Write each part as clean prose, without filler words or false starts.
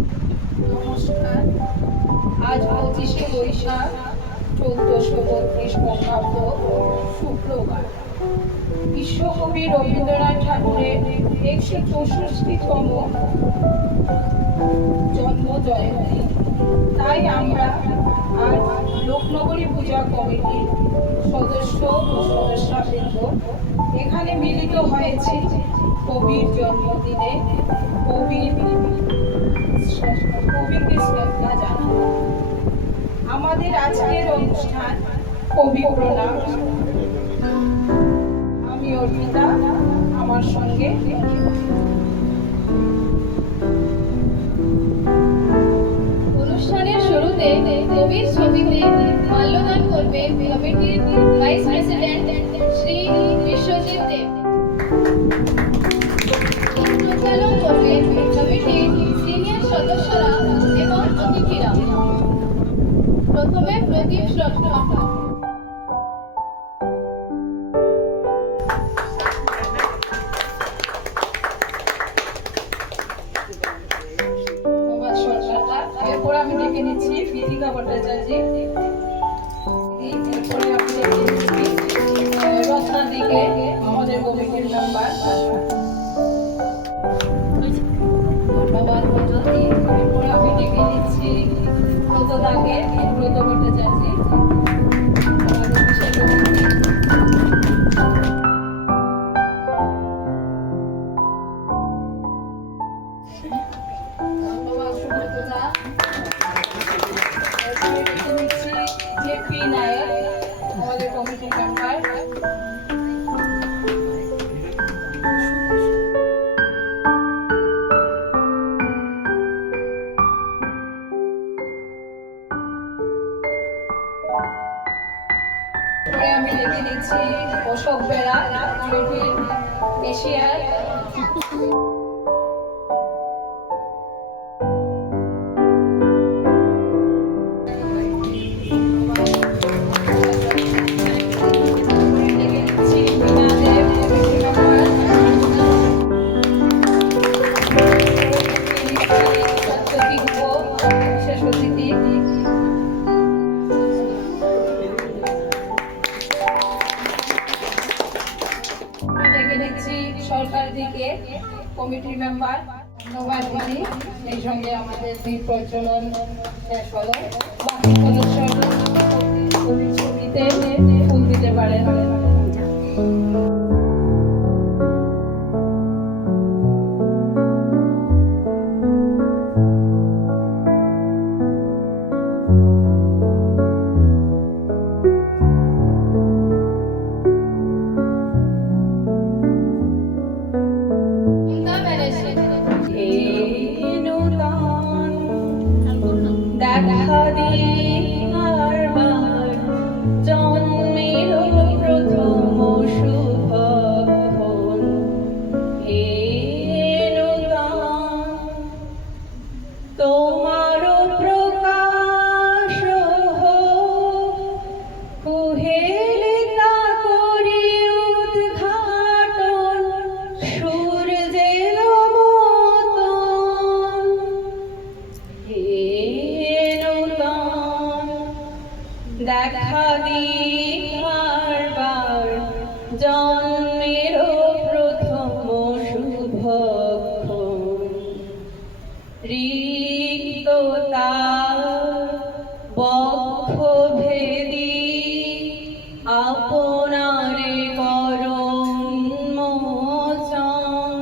নমস্কার। আজ 25শে বৈশাখ 1432 বঙ্গাব্দ, শুক্রবার। বিশ্বকবি রবীন্দ্রনাথ ঠাকুরের 164তম জন্ম জয়ন্তী। তাই আমরা আজ লোকনগরী পূজা কমিটির সদস্য ও সদস্যবৃন্দ এখানে মিলিত হয়েছি কবির জন্মদিনে কবিকে শ্রদ্ধা জানাতে। আমাদের আজকের অনুষ্ঠান কবি প্রণাম। আমি অর্পিতা, আমার সঙ্গে অনুষ্ঠানের শুরুতে কবির ছবিতে মাল্যদান করবে কমিটির ভাইস প্রেসিডেন্ট শ্রী বিশ্বজিৎ দেব। সঞ্চালন করবে কমিটির সিনিয়র সদস্যরা এবং অতিথিরা। প্রথমে প্রদীপ শ্রদ্ধা। এরপর আমি ডেকে নিচ্ছি বিদিকা ভট্টাচার্য। এরপরে আমি ডেকে নিচ্ছি রত্না দিকে, আমাদের কমিটির মেম্বার। ধন্যবাদ রত্নাদি। এরপরে আমি ডেকে নিচ্ছি ব্রত দাকে, ব্রত ভট্টাচার্য, আমাদের বিশেষ অতিথি। ধন্যবাদ সুব্রত দা। এরপরে ডেকে নিচ্ছি জেপি নায়ক, আমাদের কমিটির মেম্বার। এরপরে আমি ডেকে নিচ্ছি অশোক বেড়া, কমিটির এশিয়ার। সরকার দিকে কমিটির মেম্বার। ধন্যবাদ দিদি। এই সঙ্গে আমাদের দ্বীপ প্রচলন শেষ হলো। বাকি সদস্যরা ছবিতে ফুল দিতে পারেন। দেখা দিবার জন্মের প্রথম শুভক্ষণ, তোমার প্রকাশ কুহেলিকা করি উদ্ঘাটন সূর্যের মতন। দেখা দিবার জন্মের প্রথম শুভক্ষণ, রিক্ততা বক্ষ ভেদি আপনারে করুণ মোচন।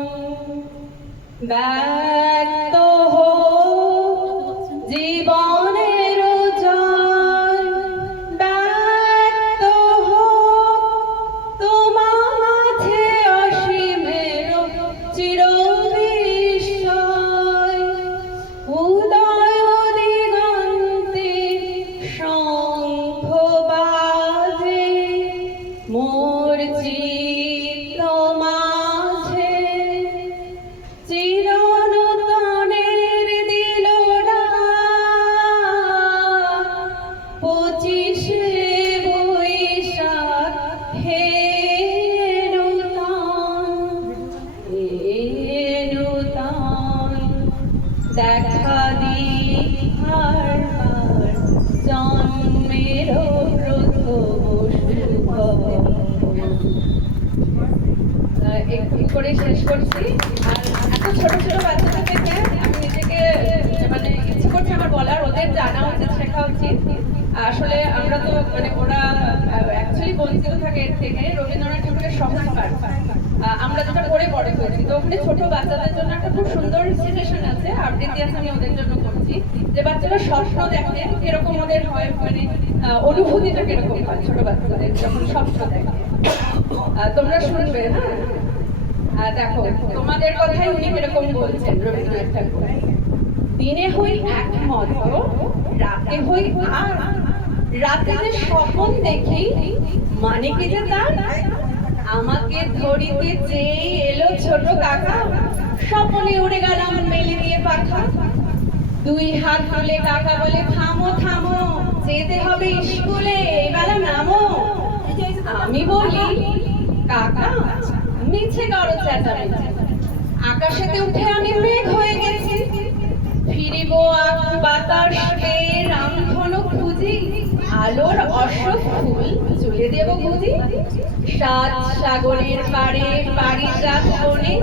ব্যক্ত হোক জীবনের জয়, ব্যক্ত হোক তোমার মাঝে অসীমের চিরবিস্ময়। উদয় দিগন্ত দেখা দিই আর জন্মের প্রথম শুভ। একটু করে শেষ করছি। আর এত ছোট ছোট বাচ্চাদের দেখে আমি নিজেকে মানে ইচ্ছে করছে আমার বলার, ওদের জানা উচিত, শেখা উচিত। আসলে আমরা তো মানে ওরা অ্যাকচুয়ালি বঞ্চিত থাকে এর থেকে। রবীন্দ্রনাথ ঠাকুরের সহজ পাঠ আমরা যেটা পড়ে পড়ে করছি, তো ওখানে ছোট বাচ্চাদের জন্য একটা খুব সুন্দর সিচুয়েশন আছে, আবৃত্তি আছে, আমি ওদের জন্য করছি। যে বাচ্চারা স্বপ্ন দেখে কিরকম ওদের হয়, মানে অনুভূতিটা কিরকম হয় ছোট বাচ্চাদের যখন স্বপ্ন দেখে। তোমরা শুনবে, হ্যাঁ? দেখো, তোমাদের কথাই উনি কিরকম বলছেন রবীন্দ্রনাথ ঠাকুর। দিনে হই একমত, রাতে হই আর, রাতে যে স্বপন দেখি মানে কি যে তার, আমাকে ধরিতে যেই এলো ছোট কাকা, স্বপনে উড়ে গেলাম মেলে দিয়ে পাখা। দুই হাত তুলে কাকা বলে থামো থামো, যেতে হবে স্কুলে, এবেলা নামো। আমি বলি কাকা মিছে করো চেঁচামেচি, আকাশেতে উঠে আমি মেঘ হয়ে গেছি। ফিরিব বাতাস পেয়ে রামধনু খুঁজি, আলোর অশোক ফুল চলে দেব বুঝি। সাত সাগরের পাড়ে পারিজাত বনে,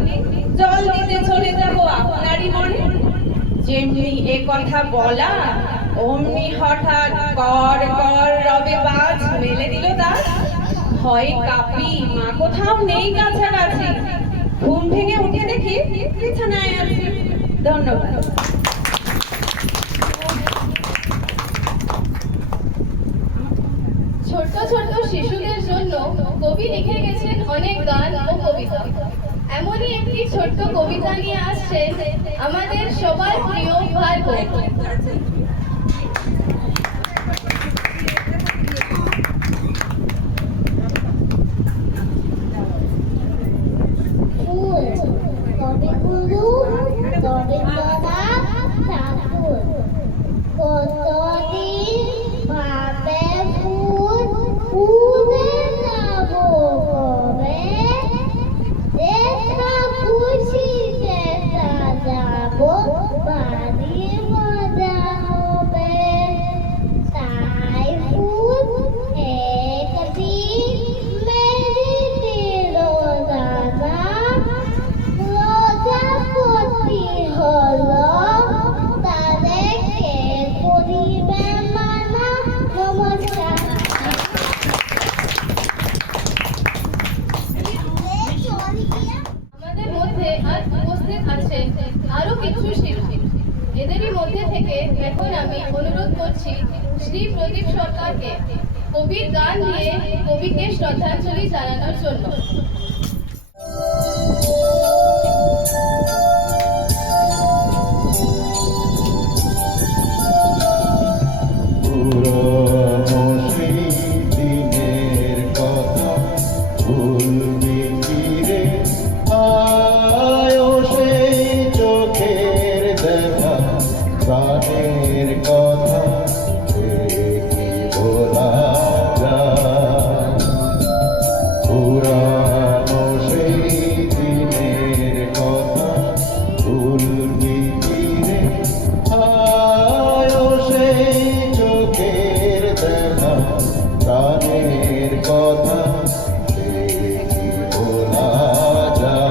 জল দিতে চলে যাব আপনারই মনে। যেমনি এ কথা বলা অমনি হঠাৎ কর কর রবে বাজ মেলে দিল তার। ভয়ে কাঁপি, মা কোথাও নেই কাছাকাছি, ঘুম ভেঙে উঠে দেখি বিছানায় আছি। ধন্যবাদ। ছোট ছোট শিশুদের জন্য কবি লিখে গেছেন অনেক গান ও কবিতা। এমনই একটি ছোট্ট কবিতা নিয়ে আসছেন আমাদের সবার প্রিয় ভার্গব। কবিগুরু রবীন্দ্রনাথ ঠাকুর কতদিন ভাবে ফুল ফুলে যাব কবে, দেখা খুশিতে সাজাব বাড়ি মজা হবে। তাই ফুল একদিন মেরে দিল দানা, প্রজাপতি হলো তাদেরকে করিবে মানা। নমস্কার। আমাদের মধ্যে আজ উপস্থিত আছেন আরো কিছু শিল্পী। এদেরই মধ্যে থেকে এখন আমি অনুরোধ করছি শ্রী প্রদীপ সরকারকে কবির গান দিয়ে কবিকে শ্রদ্ধাঞ্জলি জানানোর জন্য। পুরনো সেই দিনের কথা ভুলবি কি রে, আয়ো সেই চোখের দেখা, প্রাণের কথা কি ভোলা যায়। পুরানো সেই দিনের কথা ভুলবি কি রে, আয়ো সেই চোখের দেখা, প্রাণের কথা কি ভোলা যায়।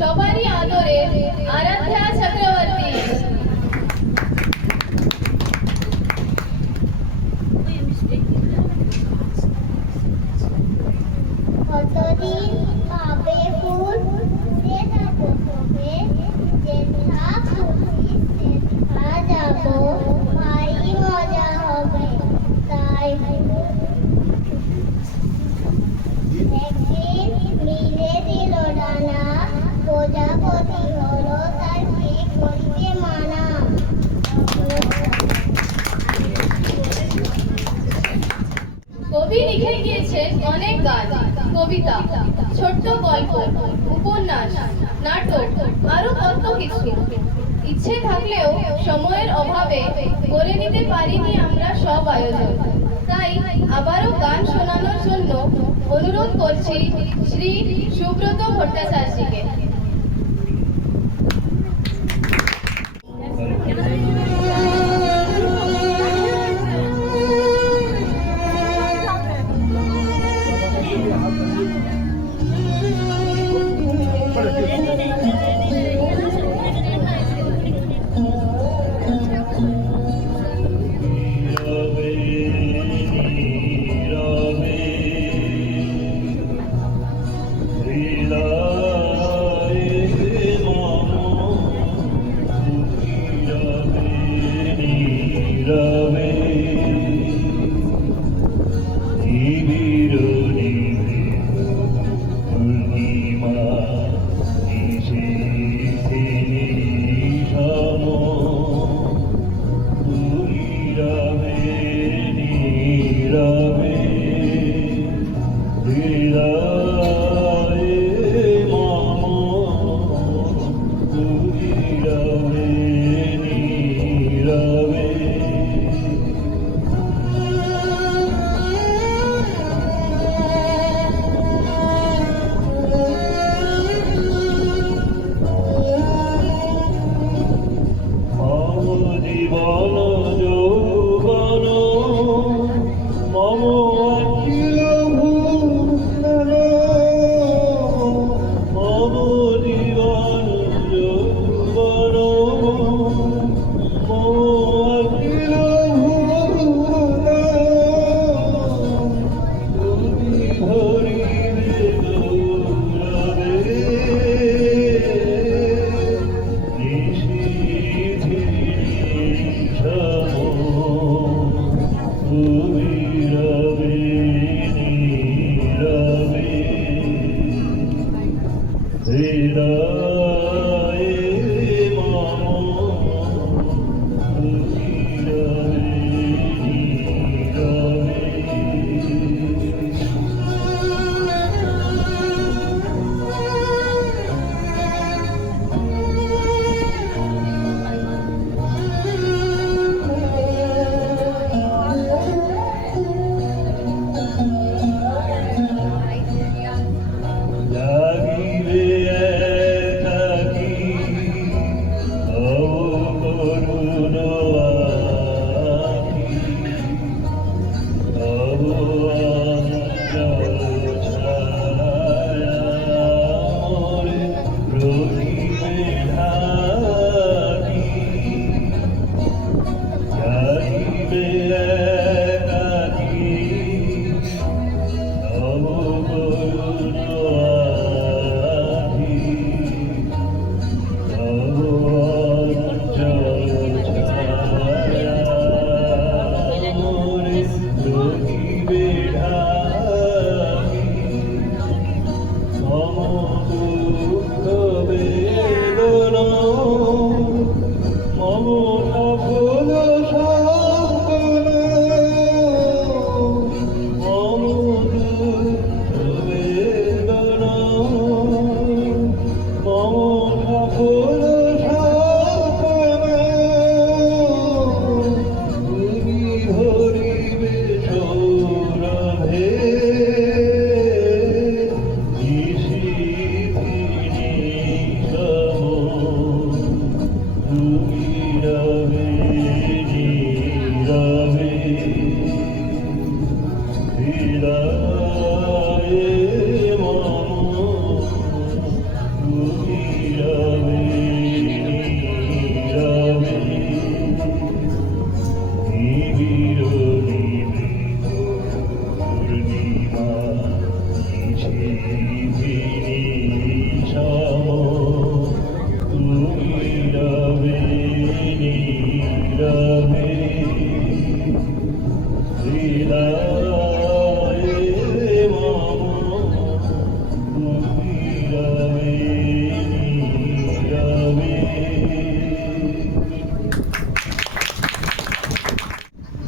সবারই আদরে আরাধ্যা চক্রবর্তী। কতদিন পাবে ফুল যেটা প্রথমে যেটা খুশি সেটা যাব ভারী মজা হবে তাই একদিন মিলে দিল ডানা প্রজাপতি হলো তার কে করিতে মানা। কবি লিখে গিয়েছেন অনেক গান, কবিতা, ছোট্ট গল্প, উপন্যাস, নাটক, আরো কত কিছু। ইচ্ছে থাকলেও সময়ের অভাবে করে নিতে পারিনি আমরা সব আয়োজন। তাই আবারও গান শোনানোর জন্য অনুরোধ করছি শ্রী সুব্রত ভট্টাচার্যকে।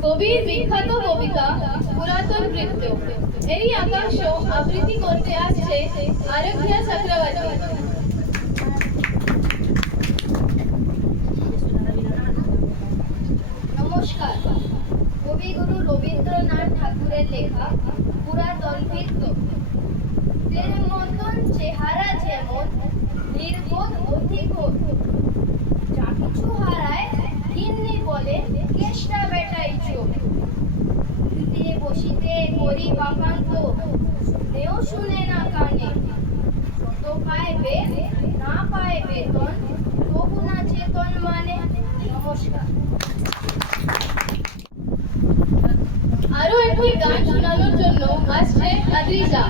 কবির বিখ্যাত কবিতা পুরাতন নৃত্য এই আকাঙ্ক্ষ আবৃত্তি করতে আসছে আরাধ্যা চক্রবর্তী। নমস্কার। কবিগুরু রবীন্দ্রনাথ ঠাকুরের লেখা পুরাতন নৃত্য। তের মতন চেহারা যেমন নির্বোধ অধিকোধ, যা কিছু হারায় গিন্নি বলে কেষ্টা বেটাই চোখ। উঠিতে বসিতে করি বাকান্ত, শুনেও শুনে না কানে। যত পায় বেদ না পায় বেতন, তবু না চেতন মানে। নমস্কার। আরো একটি গান শোনানোর জন্য আসছে আদ্রিজা।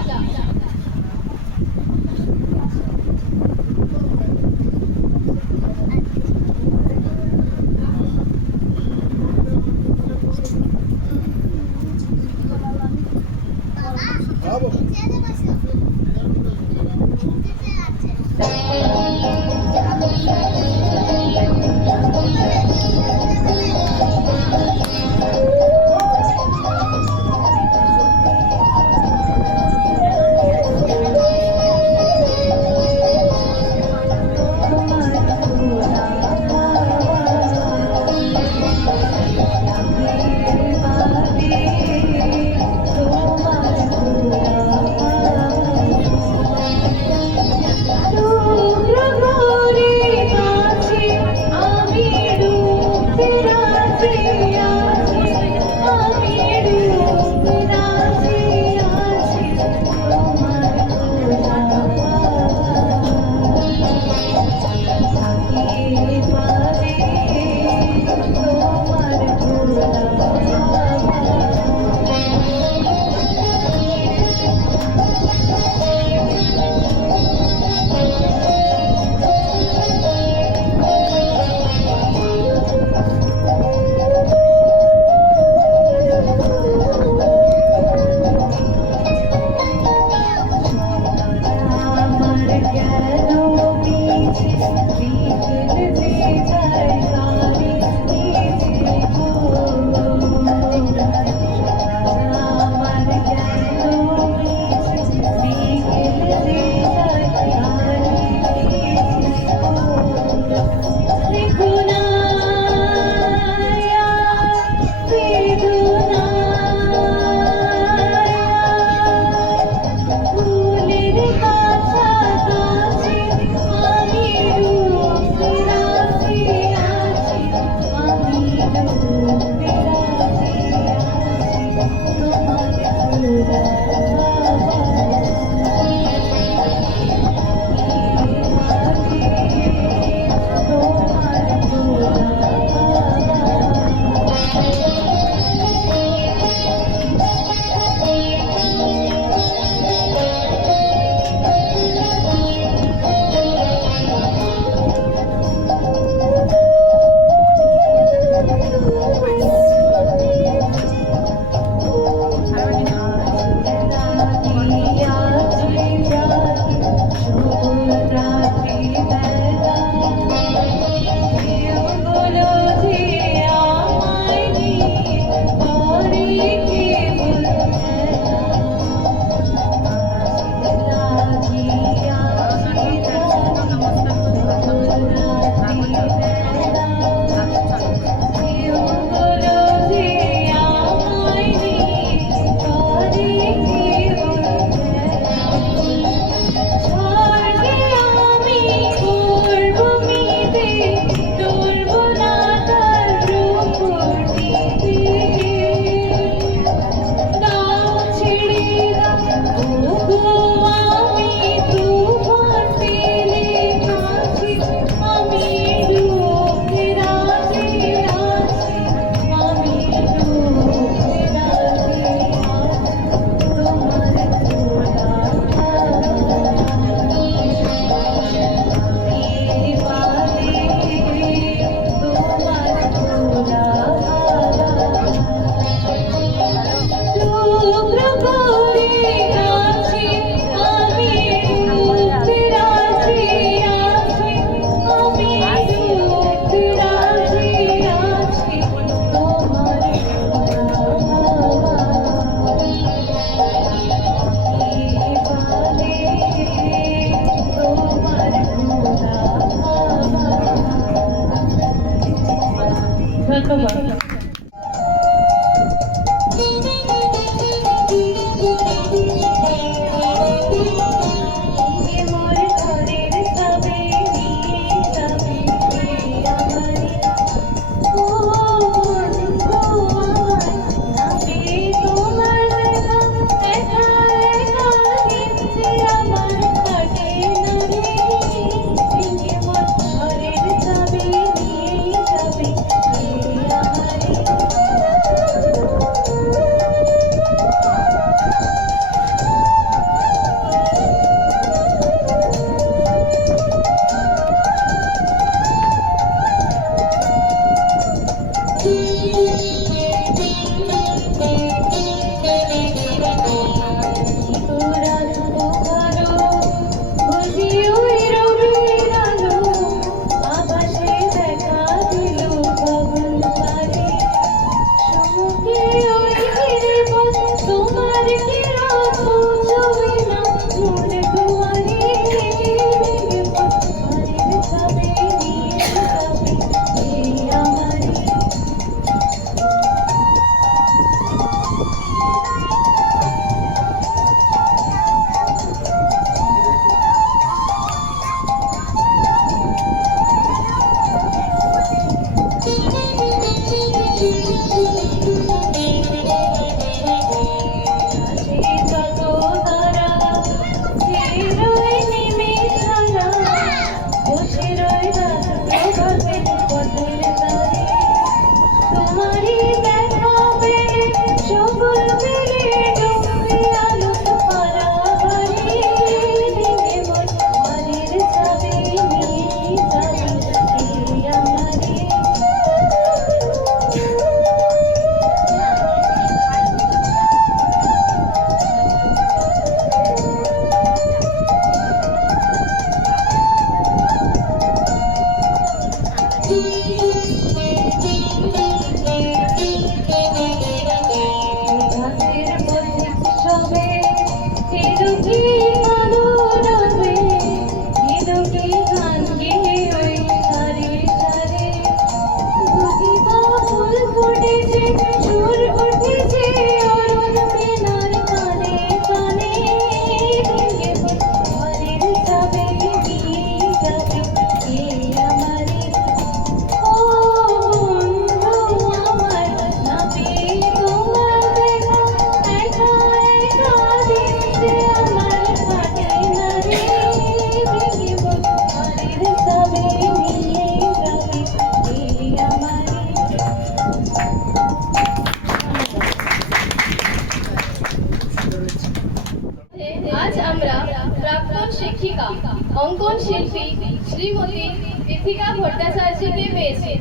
অঙ্কন শিল্পী শ্রীমতী পৃথিকা ভট্টাচার্যকে পেয়েছি।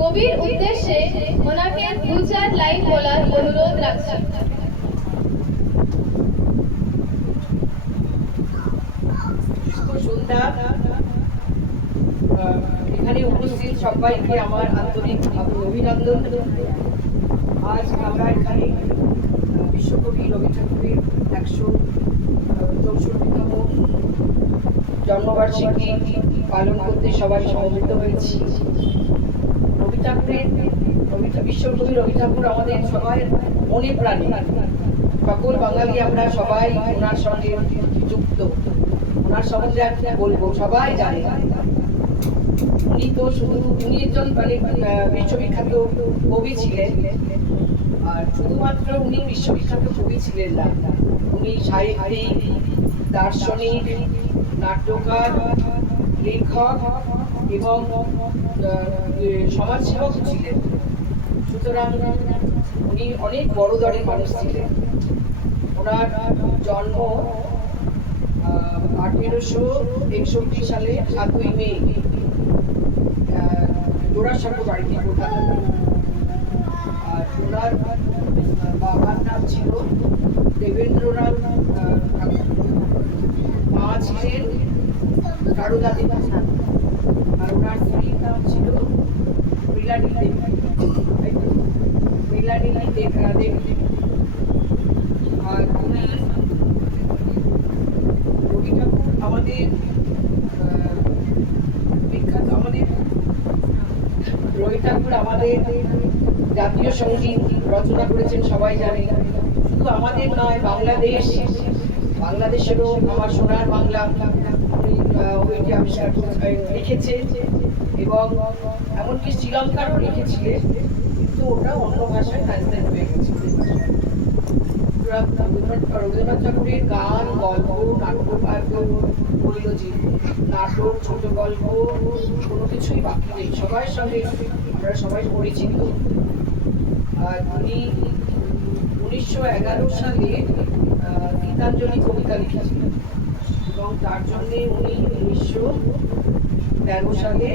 কবির উদ্দেশ্যে ওনাকে 2-4 লাইন বলার অনুরোধ রাখছি। সন্ধ্যা এখানে উপস্থিত সবাইকে আমার আন্তরিক অভিনন্দন। আজ আমরা এখানে বিশ্বকবি রবি ঠাকুরের 164তম জন্মবার্ষিকী পালন করতে সবাই সমবেত হয়েছি। রবি ঠাকুরের বিশ্বকবি রবি ঠাকুর আমাদের সবাই মনে প্রাণে, সকল বাঙালি আমরা সবাই ওনার সঙ্গে যুক্ত। ওনার সম্বন্ধে আর কি বলবো, সবাই জানে। উনি তো শুধু উনি একজন বিশ্ববিখ্যাত কবি ছিলেন, আর শুধুমাত্র উনি বিশ্ববিখ্যাত কবি ছিলেন না, উনি সাহিত্যিক, দার্শনিক, নাট্যকার, লেখক এবং সমাজসেবক ছিলেন। সুতরাং উনি অনেক বড় দরের মানুষ ছিলেন। ওনার জন্ম 1861 সালে 7ই মে জোড়াসাঁকো বাড়িতে কলকাতাতে। আর ওনার বাবার নাম ছিল দেবেন্দ্রনাথ ঠাকুর, মা ছিলেন সারদা দেবী, আর ওনার স্ত্রীর নাম ছিল মৃণালী দেবী। মৃণালী দেবী। আর উনি রবি ঠাকুর আমাদের বিখ্যাত, রবি ঠাকুর আমাদের জাতীয় সঙ্গীত রচনা করেছেন সবাই জানে। শুধু আমাদের নয়, বাংলাদেশেরও আমার সোনার বাংলা ওইটি আবিষ্কার লিখেছে, এবং এমনকি শ্রীলঙ্কারও লিখেছিলেন, কিন্তু ওটা অন্য ভাষায় ট্রান্সলেট হয়ে গেছে। রবীন্দ্রনাথ ঠাকুরের গান, গল্প, নাট্য বললজি, নাটক, ছোট গল্প কোনো কিছুই বাকি নেই, সবার সঙ্গে আমরা সবাই পরিচিত। আর উনি 1911 সালে গীতাঞ্জলি কবিতা লিখেছিলেন, এবং তার জন্যে উনি 1913 সালে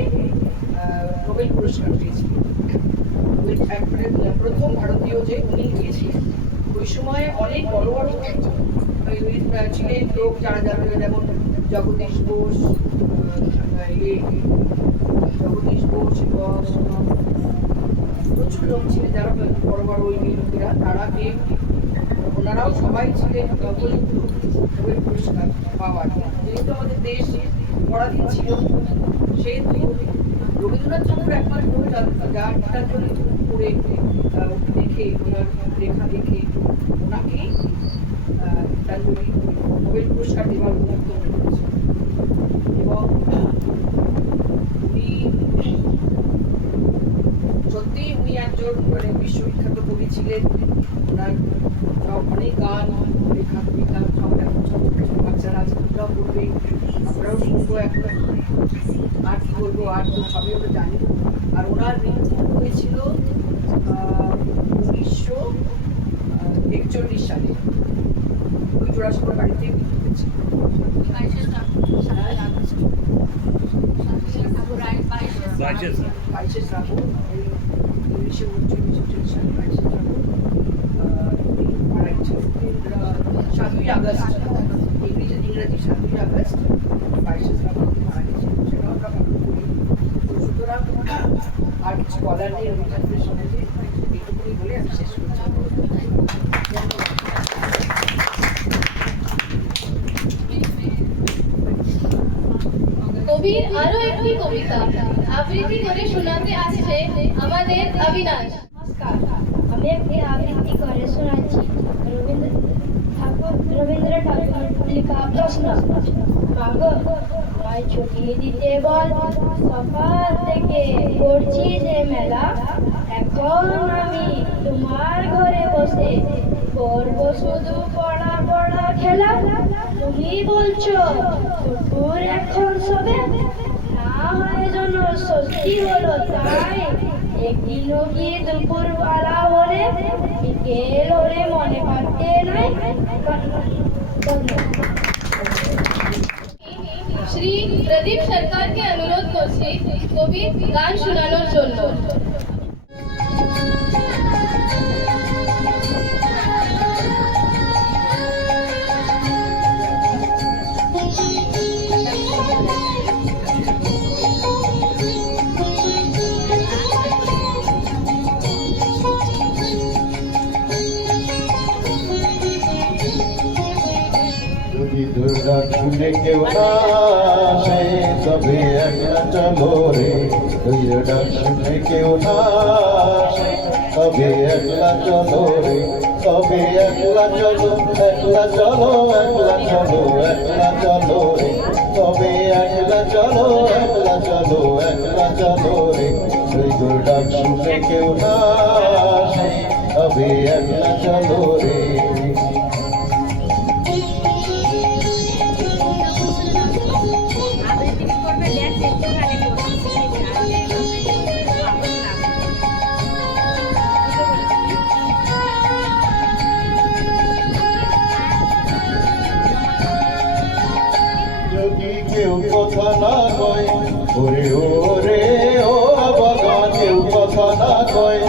নোবেল পুরস্কার পেয়েছিলেন। প্রথম ভারতীয় যে উনি পেয়েছিলেন। ওই সময় অনেক বড় বড় ছিলেন লোক যারা যারা, যেমন জগদীশ বোস এবং প্রচুর লোক ছিলেন যারা বড় বড় ওই লোকেরা, তারা ওনারাও সবাই ছিলেন নোবেল পুরস্কার পাওয়ার। যেহেতু আমাদের দেশ পরাধীন ছিল, সেহেতু রবীন্দ্রনাথ ঠাকুর একমাত্র যার গীতাঞ্জলি পড়ে দেখে, ওনার লেখা দেখে ওনাকেই গীতাঞ্জলি নোবেল পুরস্কার দেওয়ার মুহূর্ত হয়েছে। এবং সত্যিই উনি একজন বিশ্ববিখ্যাত কবি ছিলেন। ওনার সব অনেক গান, লেখা, কবিতা সব এখন সব বাচ্চারা আজকালটাও করবে, আমরাও শুনবো এখন। আর কি বলবো, আর তো সবই আমরা জানি। আর ওনার মৃত্যু হয়েছিল 1941 সালে, ওই জোড়াসাঁকো বাড়িতে মৃত্যু হয়েছিল। 22শে শ্রাবণ 1939 সালে 22শে শ্রাবণ মারা গেছিল। 7ই আগস্ট, ইংরেজি 7ই আগস্ট 22শে শ্রাবণ মারা গেছিল, সেটাও আমরা পালন করি। সুতরাং আর কিছু বলার নেই রবি ঠাকুরের সম্বন্ধে, এইটুকুনি বলে আমি শেষ করছি। কবির আরো একটি কবিতা আবৃত্তি করে শোনাতে আসছে আমাদের অবিনাশ। নমস্কার, আমি একটি আবৃত্তি করে শোনাচ্ছি রবীন্দ্র ঠাকুর লেখা প্রশ্ন। মাগো, আমায় ছুটি দিতে বল, সকাল থেকে করছি যে মেলা, এখন আমি তোমার ঘরে বসে করবো শুধু পড়া পড়া খেলা। তুমি বলছো দুপুর এখন সবে, না হয় যেন সত্যি হলো তাই। একদিনও কি দুপুর বেলা হলে, বিকেল হলে মনে পারতে নাই। শ্রী প্রদীপ সরকারকে অনুরোধ করছি কবির গান শোনানোর জন্য। যদি দুর্গা শুনে কেউ না আসে তবে একলা চলো রে, দুর্গা শুনে কেউ না আসে তবে একলা চলো রে, তবে একলা চলো, একলা চলো, একলা চলো, একলা চলো রে, তবে একলা চলো, একলা চলো, একলা চলো রে, দুর্গা শুনে কেউ না আসে তবে একলা চলো রে। যদি কেউ কথা না কয় ওরে ওরে ও বাবা, কেউ কথা না কয়,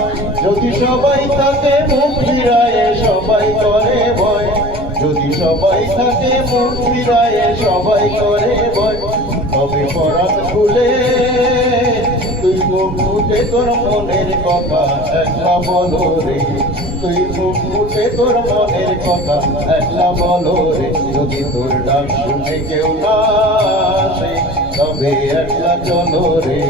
যদি সবাই থাকে মুখ ফিরায়ে সবাই করে ভয়, যদি সবাই থাকে মুখ ফিরায়ে সবাই করে ভয়, তবে পরাণ খুলে তুই মুখ ফুটে তোর মনের কথা একলা বলো রে, তুই মুখ ফুটে তোর মনের কথা একলা বলো রে, যদি তোর ডাক শুনে কেউ না আসে তবে একলা চলো রে।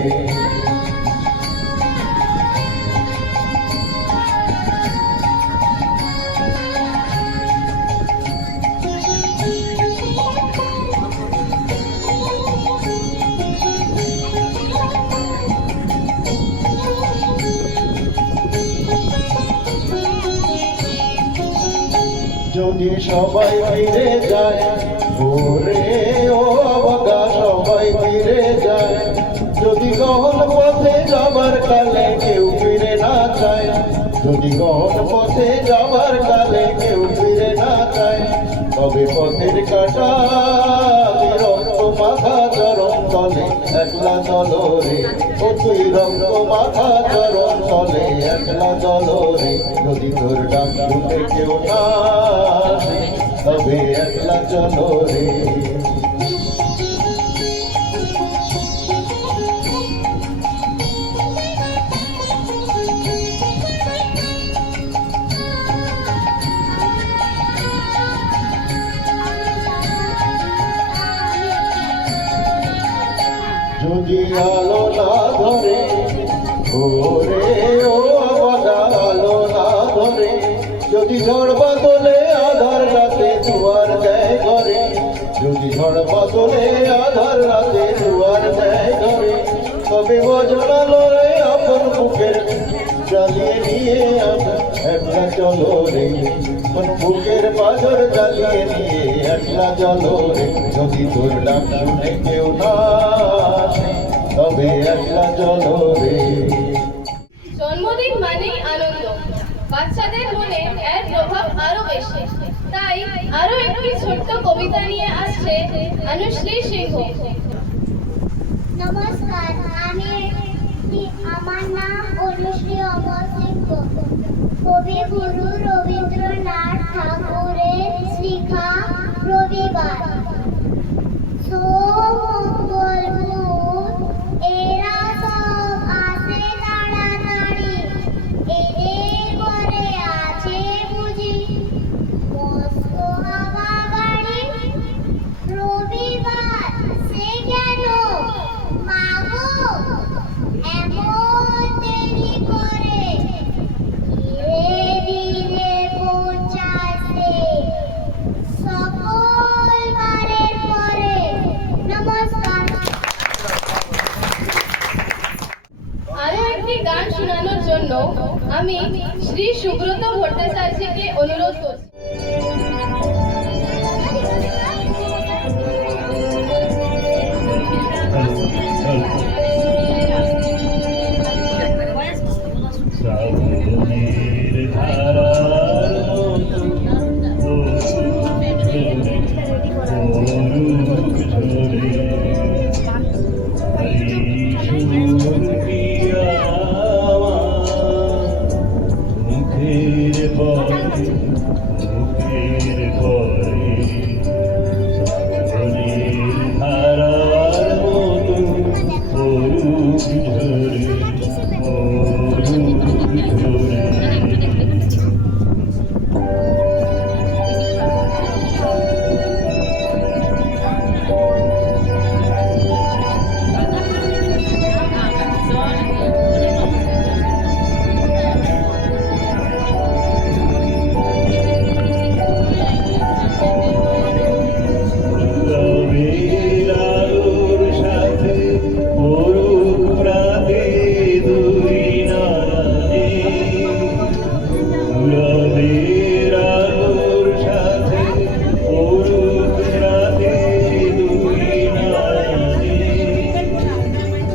যদি সবাই ফিরে যায় ওরে ও বাবা, সবাই ফিরে যায়, যদি গহন পথে যাবার কালে কেউ ফিরে না চায়, যদি গহন পথে যাবার কালে কেউ ফিরে না চায়, তবে পথের কাটা রক্ত মাথা চরণ তলে একলা চলো রে, ও তুই রক্ত মাথা চরণ তলে একলা চলো রে, যদি তোর ডাক শুনে কেউ না আসে তবে একলা চলো রে। যদি আলো না ধরে ওরে ও বাবা, আলো না ধরে, যদি ঝড় বাদলে আধার রাতে দুয়ার দেয় ঘরে, যদি ঝড় বাদলে আধার রাতে দুয়ার দেয় ঘরে, তবে বজনা লড়ে আপন বুকের জ্বালিয়ে নিয়ে একলা চলো রে, কোন বুকের পাথর জ্বালিয়ে নিয়ে একলা চলো রে, যদি তোর ডাক শুনে কেউ না আসে তবে একলা চলো রে। জন্মদিন মানেই আনন্দ, বাচ্চাদের মনে এর প্রভাব আরো বেশি, তাই আরো একটি ছোট্ট কবিতা নিয়ে আসছে অনুশ্রী সিংহ। নমস্কার, আমার নাম অনুশ্রী অমর সিংহ। কবিগুরু রবীন্দ্রনাথ ঠাকুরের লেখা রবিবার। সোমঙ্গলপুর এরা সব আসে তাড়াতাড়ি, এদের ঘরে আছে বুঝি মস্ত হাওয়া গাড়ি। রবিবার সে কেন মাগো এমন দেরি করে, ধীরে ধীরে পৌঁছাতে সকল বারের পরে। নমস্কার। আরো একটি গান শোনানোর জন্য আমি শ্রী সুব্রত ভট্টাচার্যকে অনুরোধ করছি। শ্রাবণের ধারার মতো ঝরে, ঝরে, মুখের পরে মুখের পরে শ্রাবণের ধারার মতো অরুণ ঝরে অরুণ ঝরে রবির আলোর সাথে অরুণ রাতে দুই নয়নে রবির আলোর সাথে অরুণ রাতে দুই নয়নে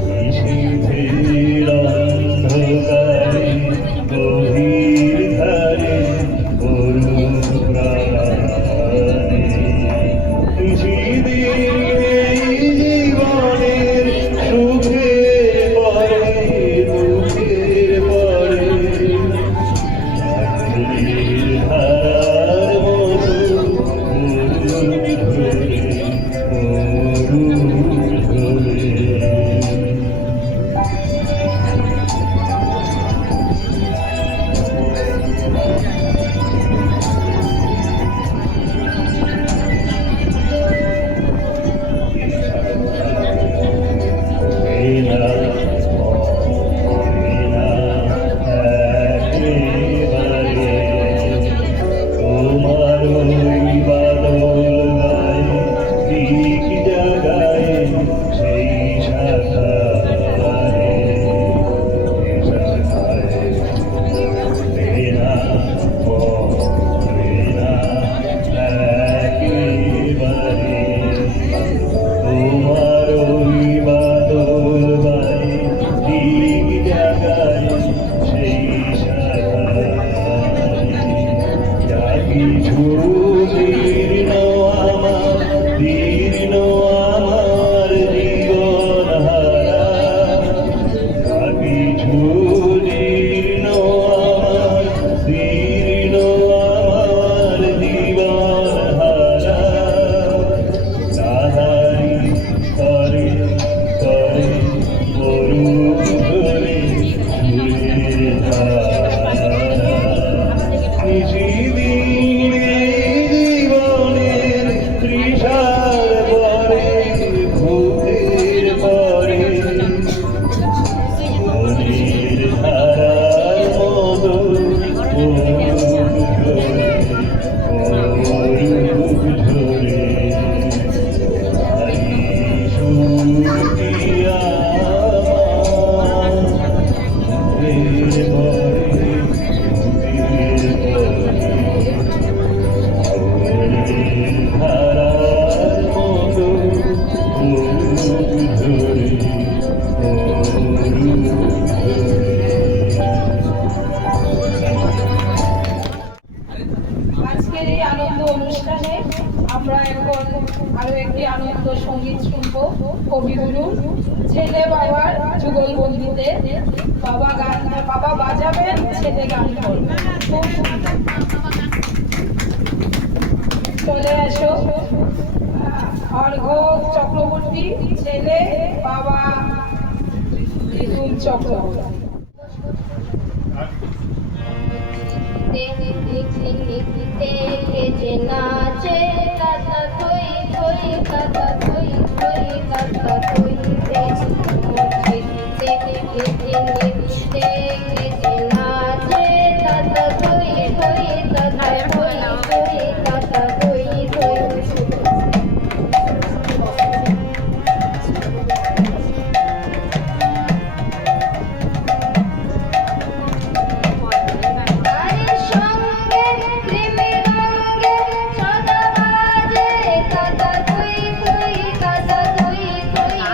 নিশীথের অন্ধকারে গভীর ধারে অরুণ প্রাণে জীবনের সুখের পরে দুঃখের পরে আগুনের ধারার মতো অরুণ ঝরে অরুণ ঝরে তোমার ওই বাদল বাড়ি ঠিক জায়গায় সেই শাখায় যা কিছু জীর্ণ আমার জীর্ণ আমার জীবন হারা যা কিছু জীর্ণ আমার জীর্ণ আমার জীবন হারা তাহারি করে করে অরুণ ঝরে সুরের ধারা নিশিদিনে জীবনের তৃষার পরে ভূতের পরে মনের ধারার মতো অরুণ ঝরে অরুণ ঝরে আজকের এই আনন্দ অনুষ্ঠানে আমরা এখন আরো একটি আনন্দ সঙ্গীত শুনবো কবিগুরু ছেলে বাবার যুগলবন্দিতে। বাবা বাজাবেন, ছেলে গান করবে। খুব সুন্দর। চলে আসো অর্ঘ্য চক্রবর্তী, ছেলে বাবা ঋতুল চক্রবর্তী। দেখে নাচে কাকা থই থই কাকা থই থই কাকা থই দেখে নাচে কাকা থই থই কাকা থই থই কাকা থই থই কাকা থই থই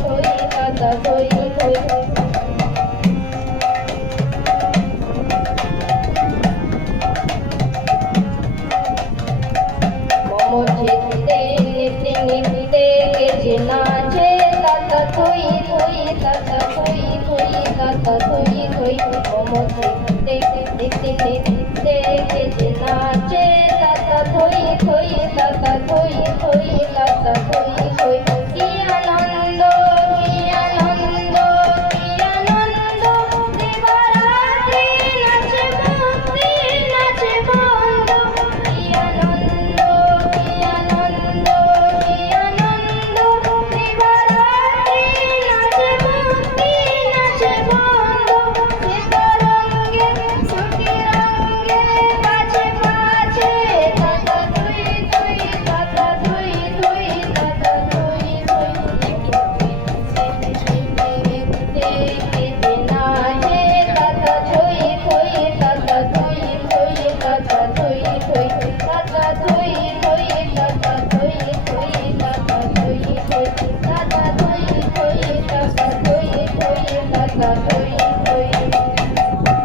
থই তাতা থই থই মম চিত্তে নিত্যে নিত্যে কেজে নাচে তাতা থই থই তাতা থই থই তাতা থই থই মম চিত্তে নিত্যে নিত্যে কেজে নাচে তাতা থই থই তাতা থই থই তাতা থই থই কি আনন্দ কি আনন্দ কি আনন্দ দিবারাত্রি নাচে ভক্তি নাচে বন্ধ কি আনন্দ কি আনন্দ কি আনন্দ দিবারাত্রি নাচে ভক্তি নাচে বন্ধ সীতারঙ্গে ছুটি রঙ্গে পাছে পাছে তাতা থই থই তাতা থই থই তাতা থই থই দেখতে নাচে তাতা থই থই তাতা থই থই তাতা থই থই তাতা থই থই তাতা থই থই তাতা থই থই তাতা থই থই তাতা থই থই তাতা থই থই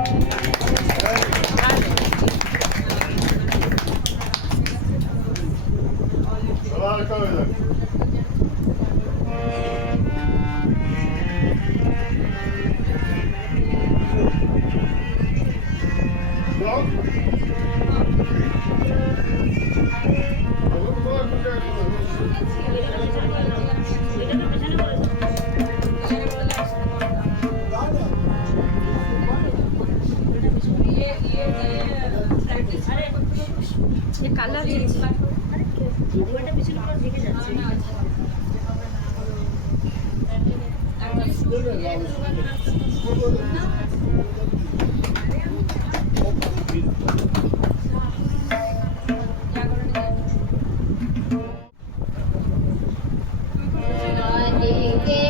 মালিকে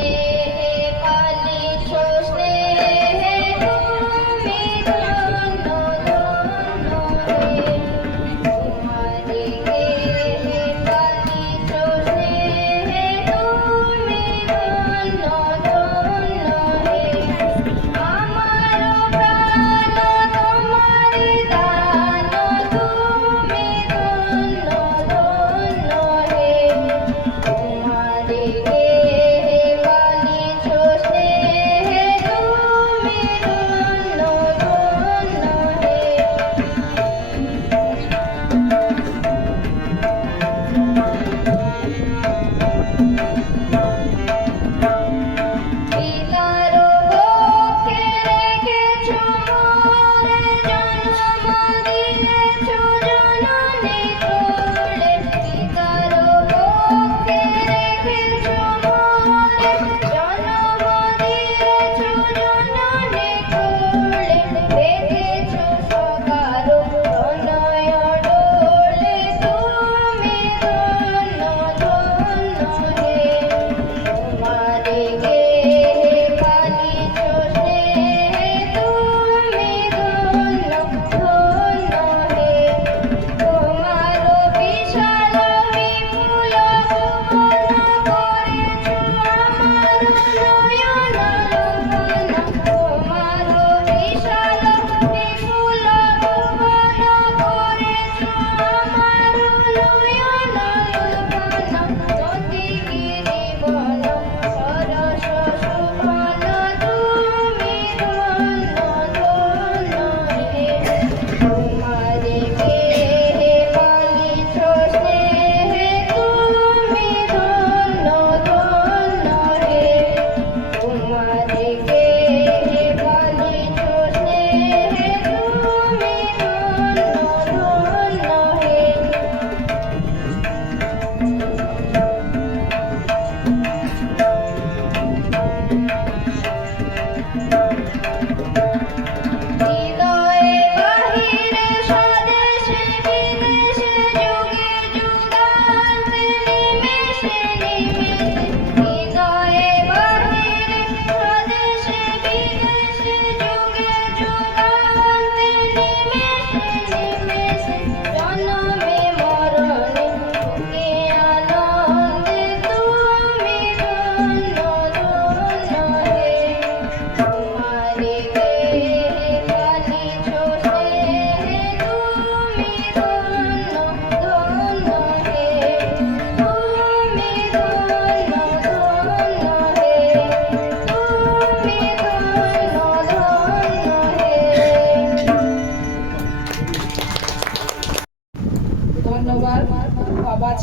পালিছ স্নেহে তুমি ধন্য ধন্য হে মালিকে পালিছ স্নেহে তুমি ধন্য ধন্য হে আমার প্রাণ তোমারি দান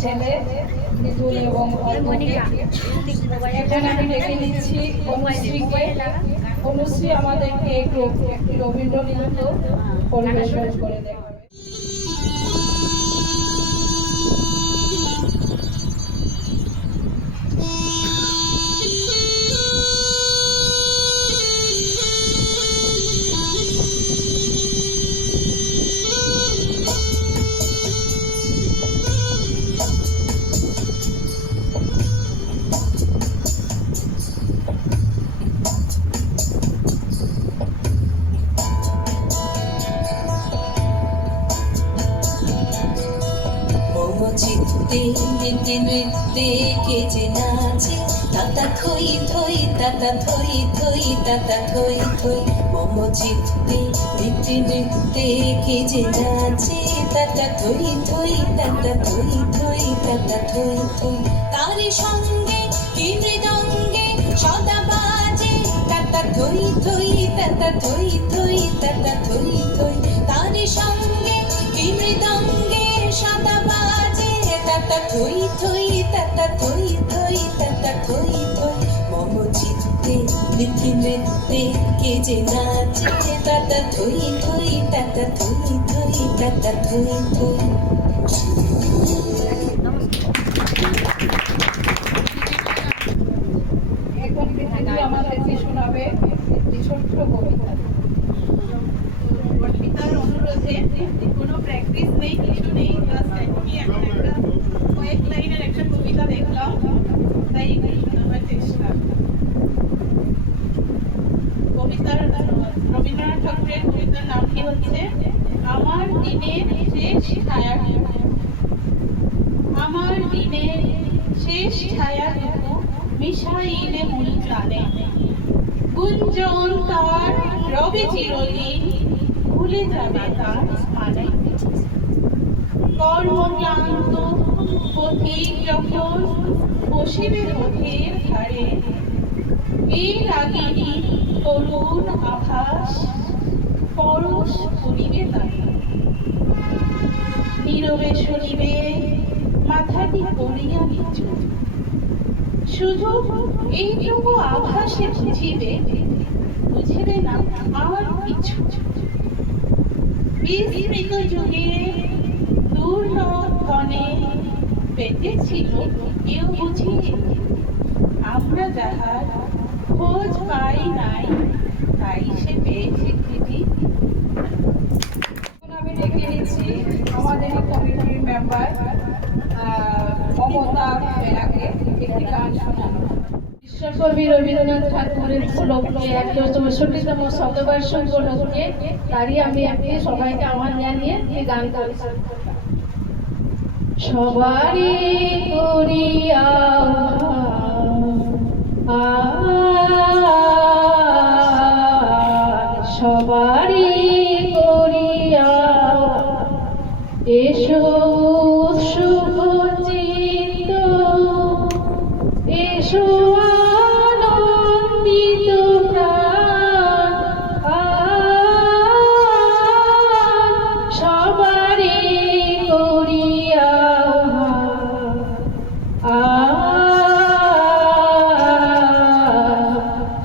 ছেলে মৃদুল এবং অল্পকে। এখন আমি ডেকে নিচ্ছি অনুশ্রীকে। অনুশ্রী আমাদেরকে একটি রবীন্দ্রনৃত্য পরিবেশন করে দেখাবে। চিত্তে নৃত্যে নৃত্যে কে যে নাচে তাতা থই থই তাতা থই থই তাতা থই থই মম চিত্তে নৃত্যে নৃত্যে কে যে নাচে তাতা থই থই তাতা থই থই তাতা থই থই তারি সঙ্গে কি মৃদঙ্গে সদা বাজে তাতা থই থই তাতা থই থই তাতা থই থই তারি সঙ্গে কি মৃদঙ্গে সদা বাজে তাতা থই থই তাতা থই থই তাতা থই থই মম চিত্তে নৃত্যে নৃত্যে কে যে নাচে তাতা থই থই তাতা থই থই তাতা থই থই। এখন বিদ্যুৎ আমাদেরকে শোনাবে একটি ছোট্ট কবিতা। অর্পিতার অনুরোধে কোনো প্র্যাকটিস নেই, কিছু নেই, জাস্ট এখনই এখন একটা কয়েক লাইনের একটা কবিতা দেখলাম, তাই একটু শোনাবার চেষ্টা। কবিতার রবীন্দ্রনাথ ঠাকুরের কবিতার নামটি হচ্ছে আমার দিনের শেষ ছায়াটুকু। আমার দিনের শেষ ছায়াটুকু মিশাইলে মূল টানে গুঞ্জন তার রবে চিরদিন ভুলে যাবে তার মানে। কর্মক্লান্ত পথিক যখন বসিবে পথের ধারে এই রাগিনী করুণ আভাস পরশ করিবে তাকে। নীরবে শুনিবে মাথাটি করিয়া নিচু, শুধু এইটুকু আভাসে বুঝিবে না আর কিছু। বিস্মৃত যুগে দূর্ণনে পেতেছিল কেউ বুঝি আমরা যাহার খোঁজ পাই নাই, তাই সে পেয়েছে খুঁজি। এখন আমি ডেকে নিচ্ছি আমাদের কমিটির মেম্বার মমতা বেলাকে একটি গান শোনানো। বিশ্বকবি রবীন্দ্রনাথ ঠাকুরের উপলক্ষে 164তম শতবর্ষ উপলক্ষে তারই আমি একটি সবাইকে আহ্বান জানিয়ে এই গান করেছি। সবারই করিয়া সবারই করিয়া এসো শুভ চিত্ত, এসো আনন্দিত প্রাণ, সবারই করিয়া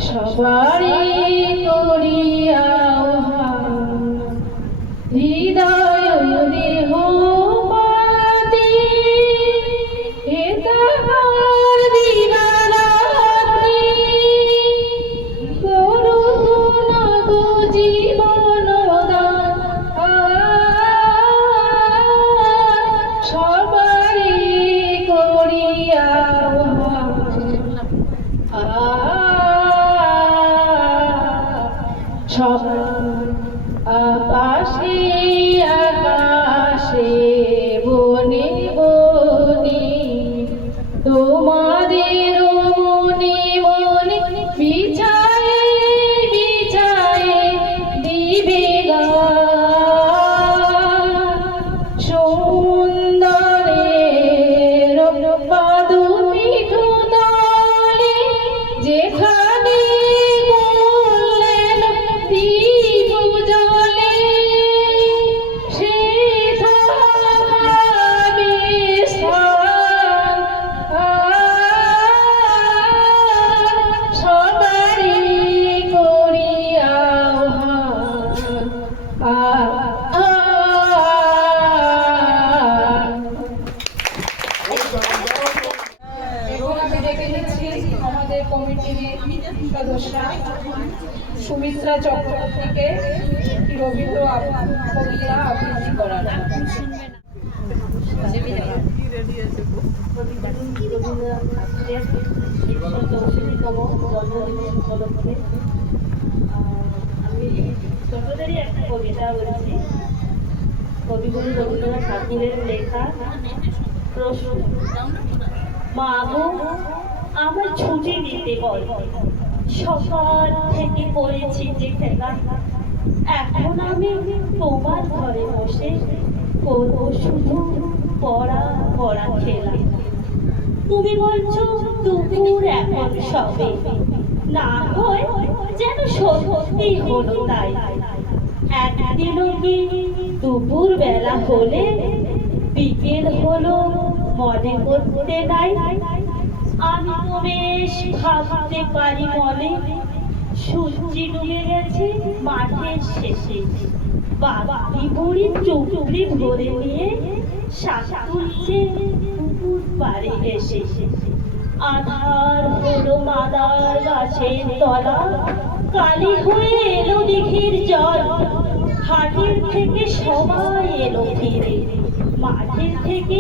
সবারই করিয়া হৃদয় দেহ পাতি হেতার দিবারাত্রি করুণ গো জীবন দান সবারই করিয়া সব আকাশে আকাশে বনে বনে তোমাদের মনে মনে বিছায়ে বিছায়ে দিবে গান সুন্দরের পাদুপিঠ তলে যেখানে দীপ জলে সে থাকবে কমিটির সদস্যা সুমিত্রা চক্রবর্তীকে রবীন্দ্র কবিতা আবৃত্তি করার। আমি ছোটদেরই একটা কবিতা বলছি। কবিগুরু রবীন্দ্রনাথ ঠাকুরের লেখা প্রশ্ন। মা গো, আমার ছুটি দিতে বল, সকাল থেকে পড়েছি যে খেলা, এখন আমি তোমার ঘরে বসে করবো শুধু পড়া পড়া খেলা। তুমি বলছো দুপুর এখন সবে, না হয় যেন সত্যি হলো তাই। একদিনও কি দুপুর বেলা হলে বিকেল হলো মনে করতে নাই? আমি তো বেশ ভাবতে পারি মনে, সূর্যি ডুবে গেছে মাঠের শেষে, বাবাটি বুড়ি চুপড়ি ভরে নিয়ে শ্বাস তুলছে পুকুর পাড়ে এসে। আধার হলো মাদার গাছের তলা, কালি হয়ে এলো দিঘির জল, হাটের থেকে সবাই এলো ফিরে, মাঠের থেকে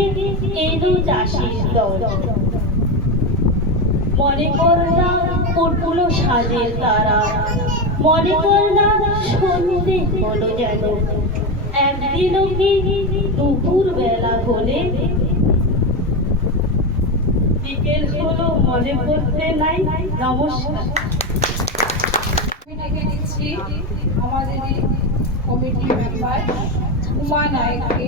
এলো চাষির দল। মনে কর না উঠলো সাজের তারা, মনে কর না সন্ধে হলো যেন, একদিনও কি দুপুর বেলা হলে বিকেল হলো মনে করতে নাই? নমস্কার। আমি ডেকে দিচ্ছি আমাদেরই কমিটির মেম্বার উমা নায়ককে।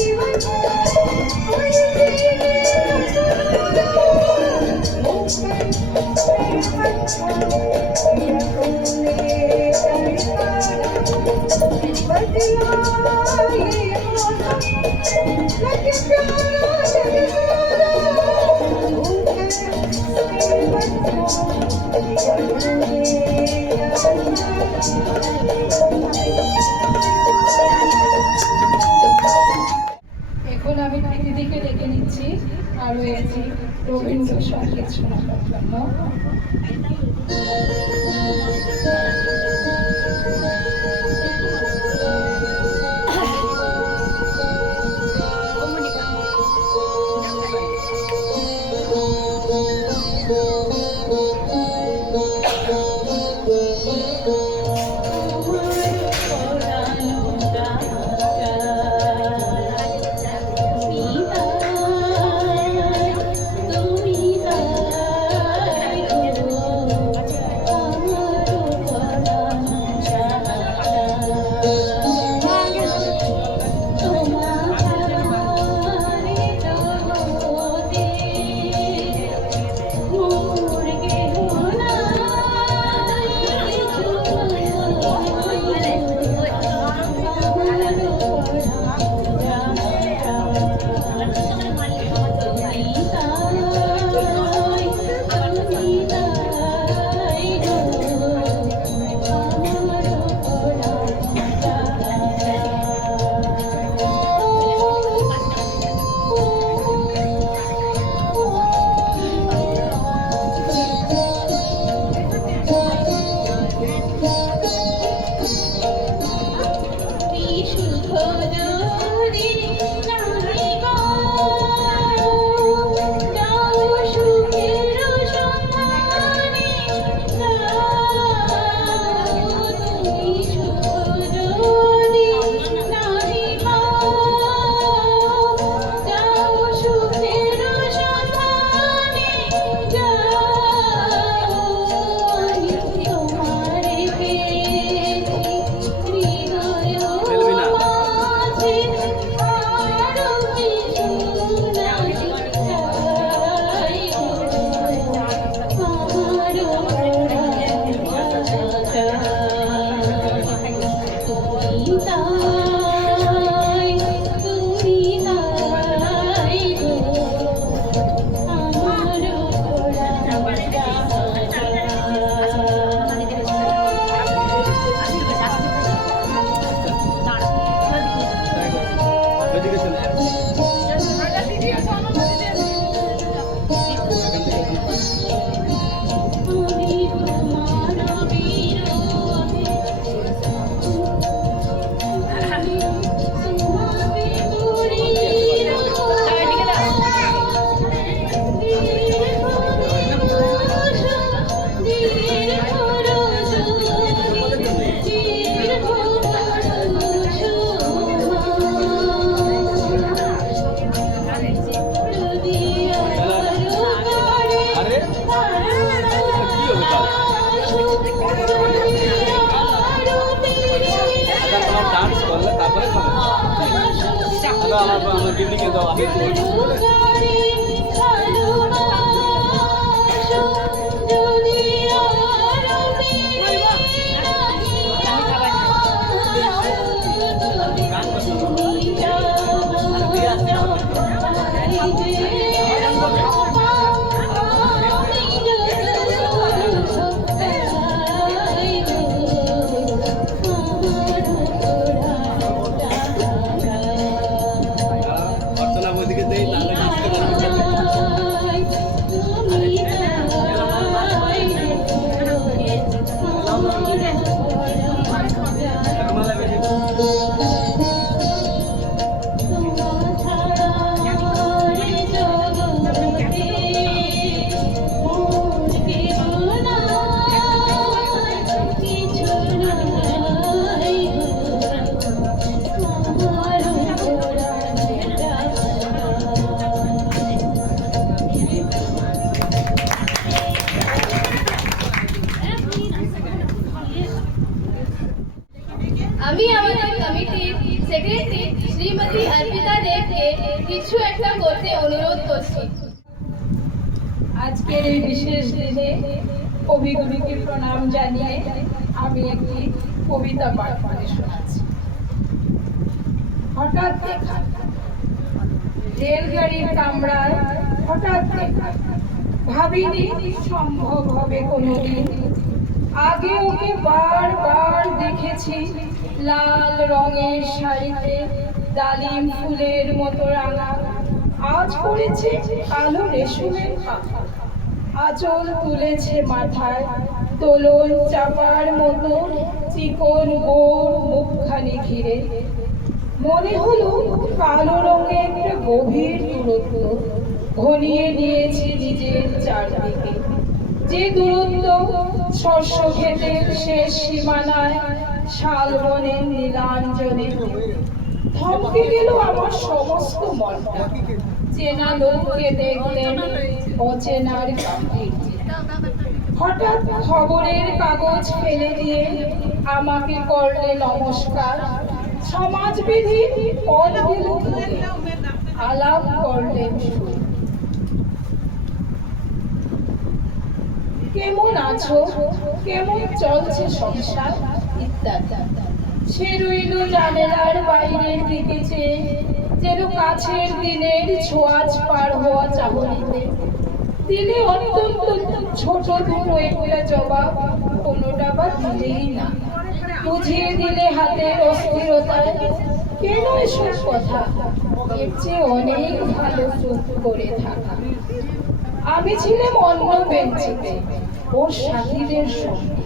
जीवन এখন আমি দিদিকে ডেকে নিচ্ছি আরো একটি রবীন্দ্রসঙ্গীত শোনাবার জন্য। আমার বিল্ডিং এ দাও আমি আমি আমাদের কমিটির সেক্রেটারি শ্রীমতী অর্পিতা দেবকে কিছু একটা করতে অনুরোধ করছি। আজকের এই বিশেষ দিনে কবিগুলিকে প্রণাম জানিয়ে আমি একটি কবিতা পাঠ করে শোনাচ্ছি। হঠাৎ দেখা রেলগাড়ির কামরায় হঠাৎ দেখা, ভাবিনি সম্ভব হবে কোনোদিন। আগে ওকে বারবার দেখেছি লাল রঙের শাড়িতে ডালিম ফুলের মতো রাঙা, আজ পড়েছে কালো রেশমের পাখা, আঁচল তুলেছে মাথায় দোলন চাপার মতো চিকন গোল মুখখানি ঘিরে। মনে হলো কালো রঙে একটা গভীর দূরত্ব ঘনিয়ে নিয়েছে নিজের চারদিকে, যে দূরত্ব শস্য ক্ষেতের শেষ সীমানায় শালবনের নীলাঞ্জনে। থমকে গেল আমার সমস্ত মনটা, চেনা লোককে দেখলেন অচেনার গাম্ভীর্যে। হঠাৎ খবরের কাগজ ফেলে দিয়ে আমাকে করলে নমস্কার, সমাজবিধির পদগুলো ধরে আলাপ করলেন শুরু। কেমন আছো, কেমন চলছে সংসার ইত্যাদি। সে রইল জানালার বাইরের দিকে চেয়ে, যেন কাছের দিনের ছোঁয়াচ পার হওয়া চাহনিতে। দিলে অত্যন্ত ছোট দুটো একটা জবাব, কোনোটা বা দিলেই না। বুঝিয়ে দিলে হাতের অস্থিরতায়, কেন এসব কথা, এর চেয়ে অনেক ভালো চুপ করে থাকা। আমি ছিলাম অন্য বেঞ্চিতে ওর সাথীদের সঙ্গে।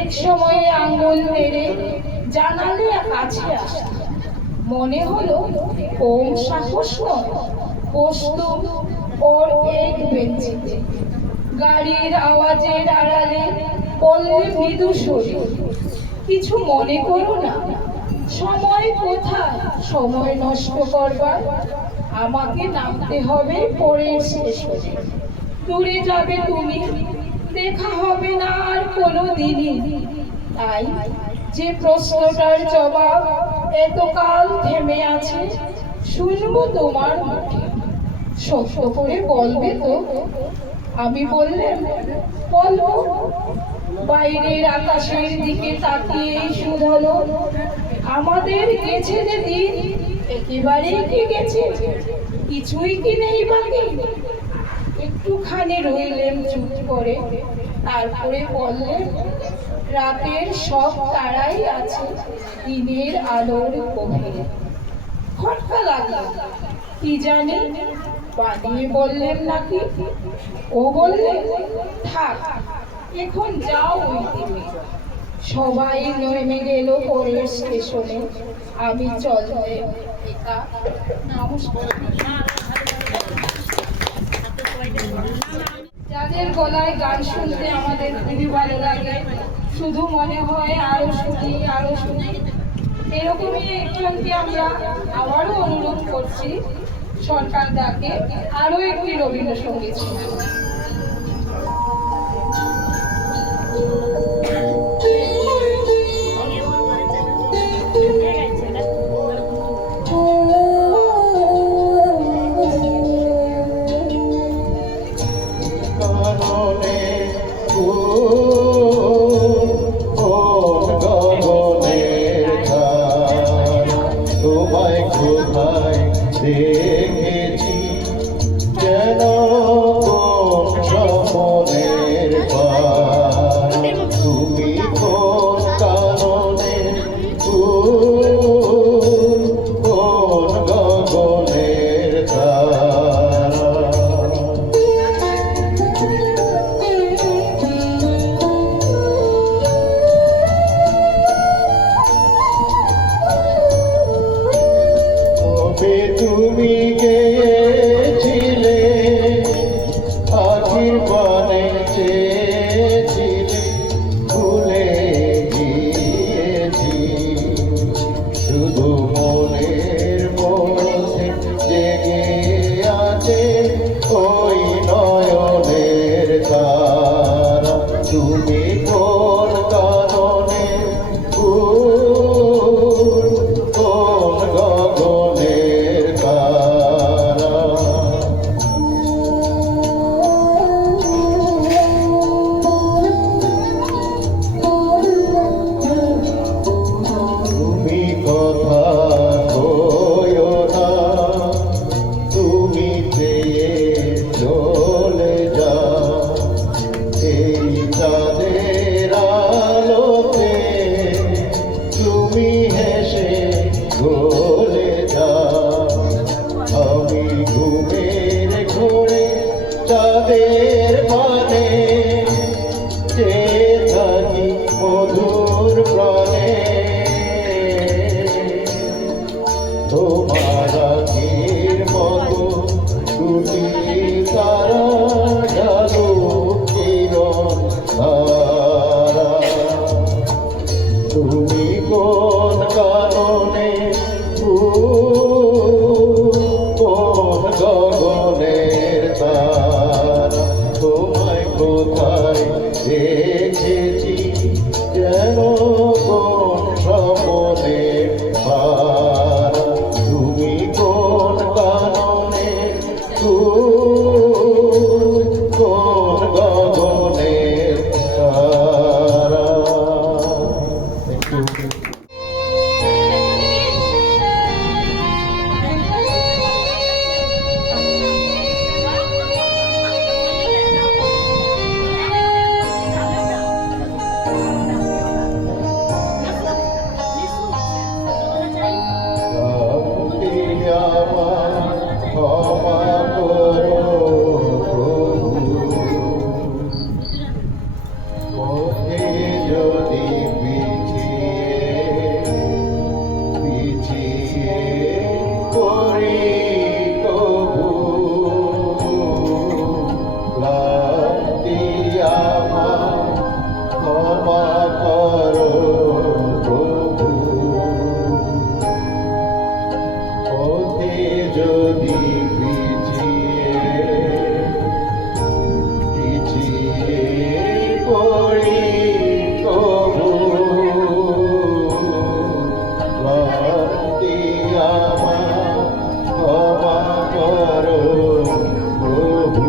এক সময়ে আঙ্গুল নেড়ে জানালে কাছে আসতাম, মনে হলো কম সাহস নয়। বসতুম ওর এক বেঞ্চিতে, গাড়ির আওয়াজের আড়ালে বললে মৃদু স্বরে, কিছু মনে করো না। সময় কোথায় সময় নষ্ট করবার, আমাকে নামতে হবে পরের স্টেশনে। দূরে যাবে তুমি, দেখা হবে না আর কোনো দিনই। তাই যে প্রশ্নটার জবাব এতকাল থেমে আছে, শুনবো তোমার মুখে। সত্য করে বলবে তো? আমি বললাম, বলবো। বাইরের আকাশের দিকে তাকিয়ে শুধালো, আমাদের গেছে যে দিন, একেবারেই কি গেছে, কিছুই কি নেই বাকি? একটুখানি রইলেন চুপ করে, তারপরে বললেন, রাতের সব তারাই আছে দিনের আলোর গভীরে। খটকা লাগলো, কি জানি বানিয়ে বললেন নাকি। ও বললে, থাক এখন যাও ওই দিকে। সবাই নেমে গেল পরের স্টেশনে, আমি চললে একা। নমস্কার। যাদের গলায় গান শুনতে আমাদের খুবই ভালো লাগে, শুধু মনে হয় আরো শুনি আরো শুনি, এরকমই একজনকে আমরা আবারও অনুরোধ করছি সরকার দাকে আরো একটি রবীন্দ্রসঙ্গীত শোনাতে। তোমায় কোথায় দেখেছি যেন কোন স্বপ্নের পার, তুমি কোন কারণে কোন গগনের তারা। তুমি গেছিলে আখির পানে চেয়েছিলে, ভুলে গিয়েছি শুধু মনের মধ্যে জেগে আছে ওই নয়নের তারা। তুমি কোন কারণে কোন গগনের তারা। তুমি কথা কইও না, ঘুমের ঘোরে চাঁদের পানে যে থাকি মধুর প্রাণে তোমার আখির মতো দুটি তারা জালো কিরণ তারা তুমি কোন কারণে কোন গগনের তারা তোমায় কোথায় দেখেছি যেন কোন স্বপনে পারা তুমি কোন কারণে কোন গগনের তারা। Thank you. ক্ষমা করো প্রভু পথে যদি পিছিয়ে করি তবু ক্লান্তি আমার ক্ষমা করো প্রভু পথে যদি পিছিয়ে পড়ি তবু ক্লান্তি আমার ক্ষমা করো প্রভু।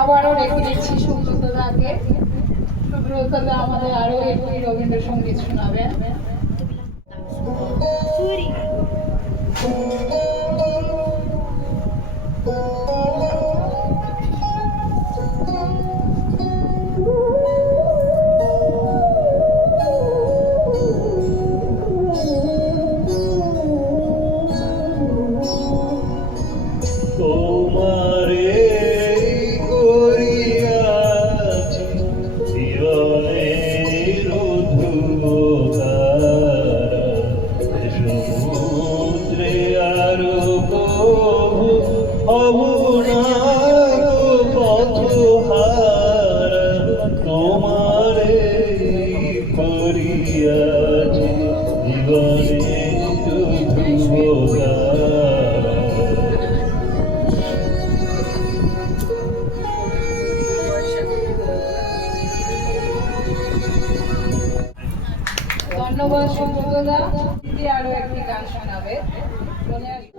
আবারও রেখে দিচ্ছি সুব্রত দাকে। সুব্রত দা আমাদের আরো একটি রবীন্দ্রসঙ্গীত শোনাবেন। তোমারে করিয়াছি জীবনের ধ্রুবতারা, সমুদ্রে আরো কভু হব না পথহারা। তোমারে করিয়াছি জীবনের ধ্রুবতারা। ধন্যবাদ সুব্রত দা। দিদি আরো একটি গান শোনাবে। চলে আসুন।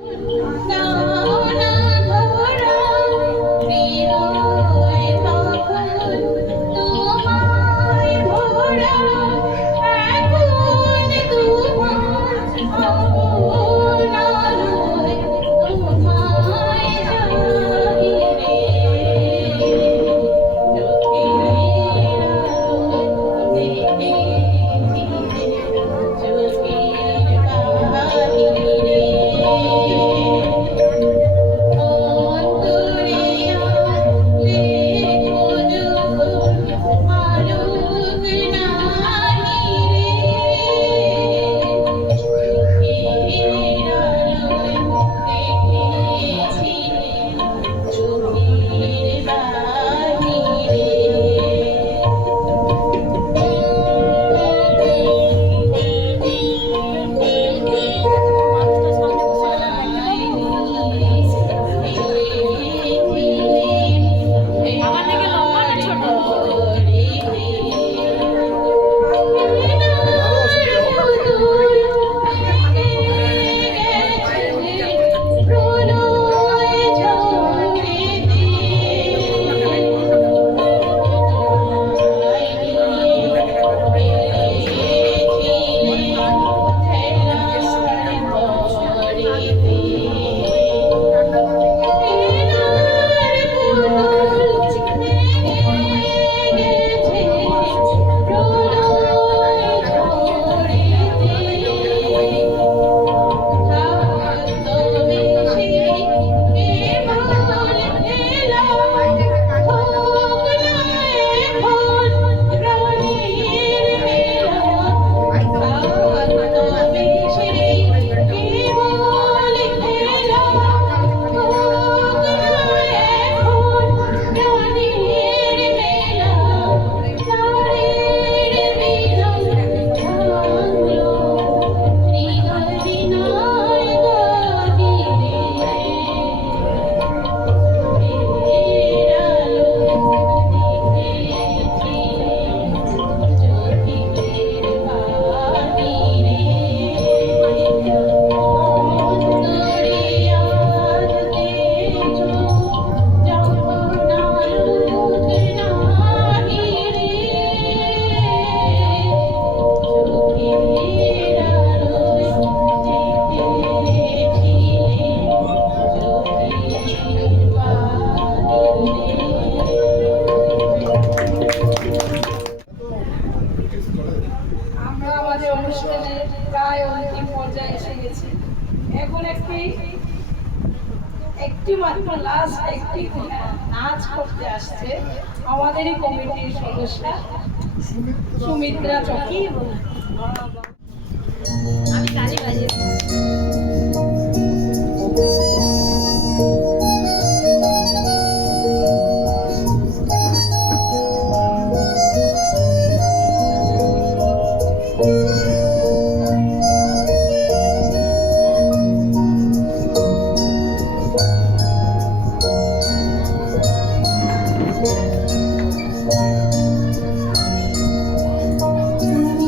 একটি মাত্র লাস্ট একটি নাচ করতে আসছে আমাদেরই কমিটির সদস্য সুমিত্রা চকি। আমি তালি বাজিয়েছি। তুমি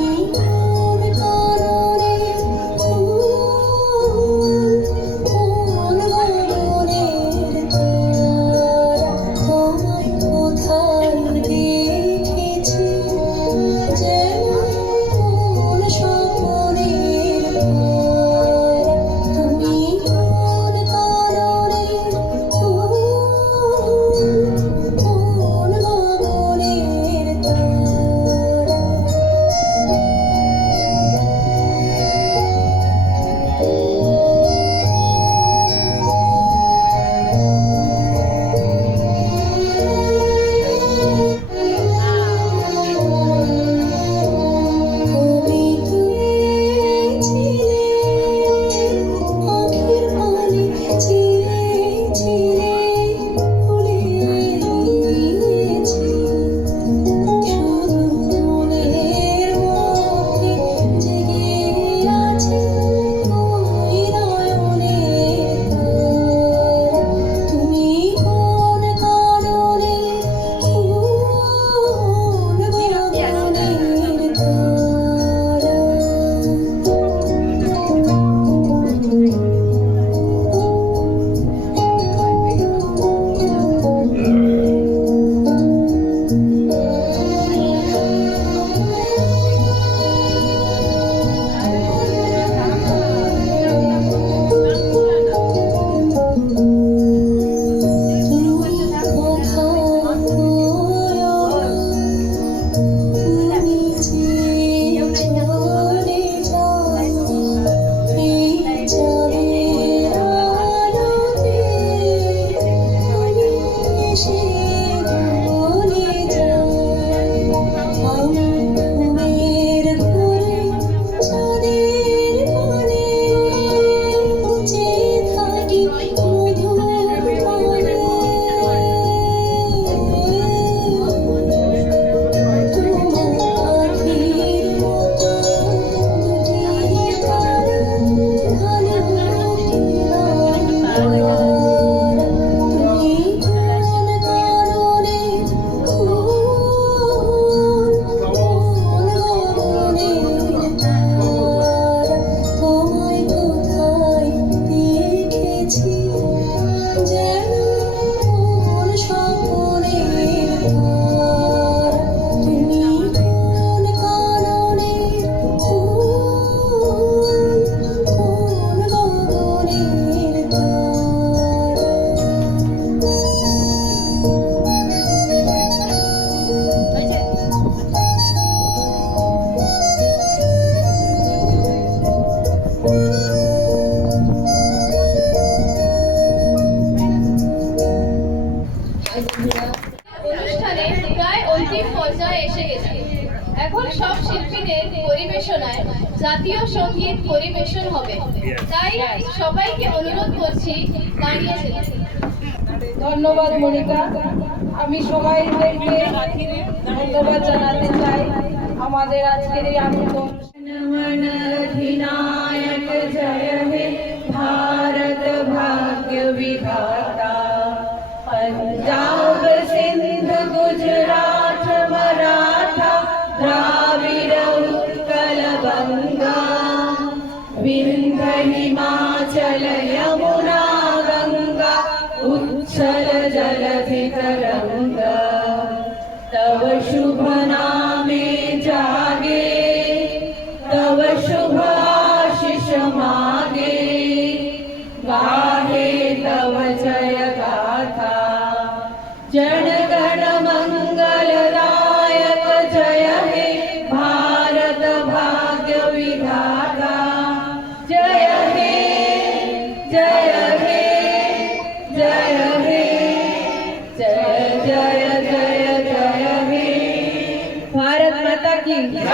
পরিবেশনায় জাতীয় সঙ্গীত পরিবেশন হবে, তাই সবাইকে অনুরোধ করছি দাঁড়িয়ে যেতে। ধন্যবাদ মনিকা। আমি সবাইকে ধন্যবাদ জানাতে চাই আমাদের আজকের এই আনন্দ अधिनायक जय हे भारत भाग्य विधाता पंजाब सिंध गुजरात मराठा द्राविड़ उत्कल गंगा विंध्य हिमाचल यमुना गंगा उच्छल जलधि तरंगा तव शुभ नामे जागे तव शुभ आशीष मागे गाहे तव जय गाथा जन गण मंगलदायक जय हे भारत भाग्य विधाता जय हे जय हे जय हे जय जय जय जय हे भारत माता की जय।